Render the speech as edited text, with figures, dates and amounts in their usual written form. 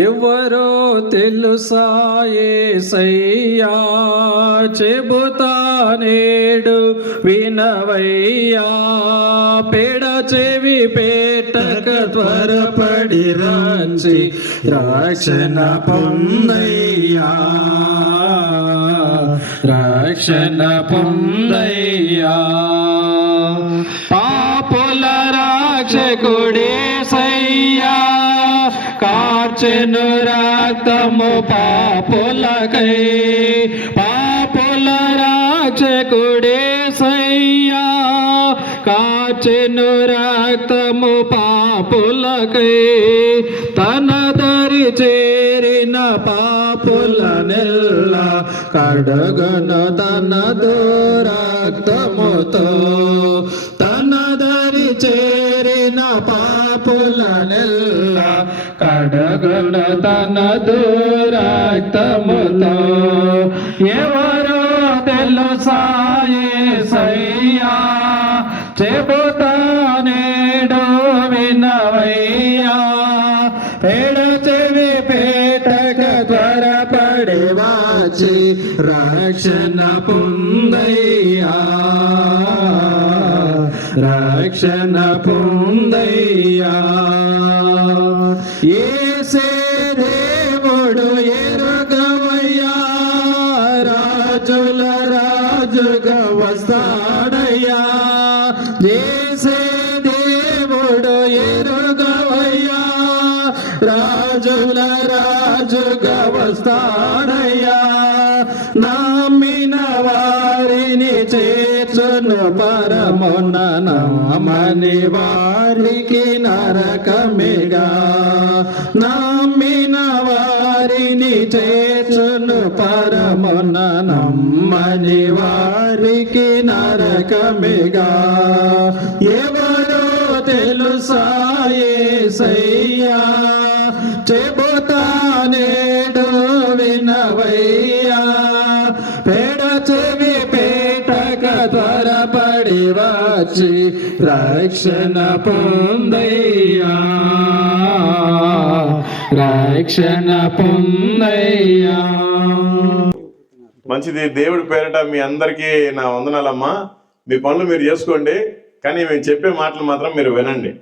ఎవరో తెలుసా యేసయ్యా, చెబుతా నేడు వినవయ్యా. పేడ చెవి పెట్టక త్వరపడి రాంచి రక్షణ పొందయ్యా, రక్షణ పొందయ్యా. పాపుల రక్షకుడేసయ్యా, కార్చెను రక్తము పాపులకై. పాపుల రక్షకుడేసయ్యా, కార్చెను రక్తము పాపులకై. తన దరి చేరిన పాపులనెల్ల కడగను తనదు రక్తముతో. తన దరి చేరిన పాపులనెల్ల కడగన తనదు రక్తముతో. ఎవరో తెలుసా యేసయ్యా, చెబుతా నేడు వినవయ్యా. పేడ చెవి పెట్టక త్వరపడి వచ్చి రక్షణ పొందయ్యా, రక్షణ పొందయ్యా. యేసే దేవుడు ఎరుగవయ్యా, రాజుల రాజుగా వస్తాడయ్యా. యేసే దేవుడు ఎరుగవయ్యా, రాజుల రాజుగా వస్తాడయ్యా. నమ్మిన వారిని చేర్చును పరమున, నమ్మని వారికి నరకమేగా. నమ్మిన వారిని చేర్చును పరమున, నమ్మని వారికి నరకమేగా. ఎవరో తెలుసా యేసయ్యా, చెబుతా నేడు వినవయ్యా. పేడ చెవి పెట్టక త్వరపడి వచ్చి రక్షణ పొందయ్యా, రక్షణ పొందయ్యా. మంచిది. దేవుడి పేరిట మీ అందరికీ నా వందనాలమ్మా. మీ పనులు మీరు చేసుకోండి, కానీ మేము చెప్పే మాటలు మాత్రం మీరు వినండి.